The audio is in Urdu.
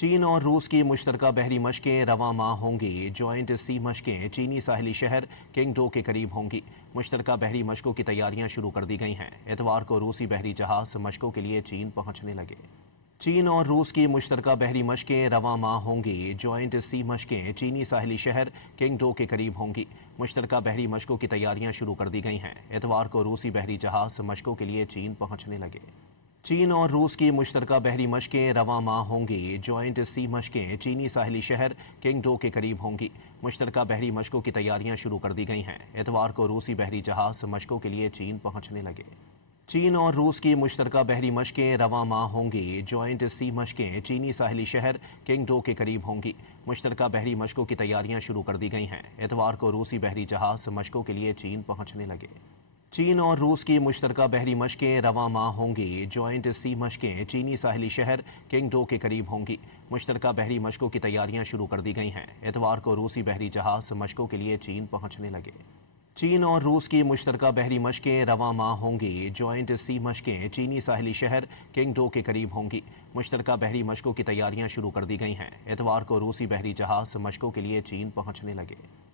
چین اور روس کی مشترکہ بحری مشقیں رواں ماہ ہوں گی۔ جوائنٹ سی مشقیں چینی ساحلی شہر قنگڈو کے قریب ہوں گی۔ مشترکہ بحری مشقوں کی تیاریاں شروع کر دی گئی ہیں۔ اتوار کو روسی بحری جہاز مشقوں کے لیے چین پہنچنے لگے۔ چین اور روس کی مشترکہ بحری مشقیں رواں ماہ ہوں گی۔ جوائنٹ سی مشقیں چینی ساحلی شہر قنگڈو کے قریب ہوں گی۔ مشترکہ بحری مشقوں کی تیاریاں شروع کر دی گئی ہیں۔ اتوار کو روسی بحری جہاز مشقوں کے لیے چین پہنچنے لگے۔ چین اور روس کی مشترکہ بحری مشقیں رواں ماہ ہوں گی۔ جوائنٹ سی مشقیں چینی ساحلی شہر قنگڈو کے قریب ہوں گی۔ مشترکہ بحری مشقوں کی تیاریاں شروع کر دی گئی ہیں۔ اتوار کو روسی بحری جہاز مشقوں کے لیے چین پہنچنے لگے۔ چین اور روس کی مشترکہ بحری مشقیں رواں ماہ ہوں گی۔ جوائنٹ سی مشقیں چینی ساحلی شہر قنگڈو کے قریب ہوں گی۔ مشترکہ بحری مشقوں کی تیاریاں شروع کر دی گئی ہیں۔ اتوار کو روسی بحری جہاز مشقوں کے لیے چین پہنچنے لگے۔ چین اور روس کی مشترکہ بحری مشقیں رواں ماہ ہوں گی۔ جوائنٹ سی مشقیں چینی ساحلی شہر قنگڈو کے قریب ہوں گی۔ مشترکہ بحری مشقوں کی تیاریاں شروع کر دی گئی ہیں۔ اتوار کو روسی بحری جہاز مشقوں کے لیے چین پہنچنے لگے۔ چین اور روس کی مشترکہ بحری مشقیں رواں ماہ ہوں گی۔ جوائنٹ سی مشقیں چینی ساحلی شہر قنگڈو کے قریب ہوں گی۔ مشترکہ بحری مشقوں کی تیاریاں شروع کر دی گئی ہیں۔ اتوار کو روسی بحری جہاز مشقوں کے لیے چین پہنچنے لگے۔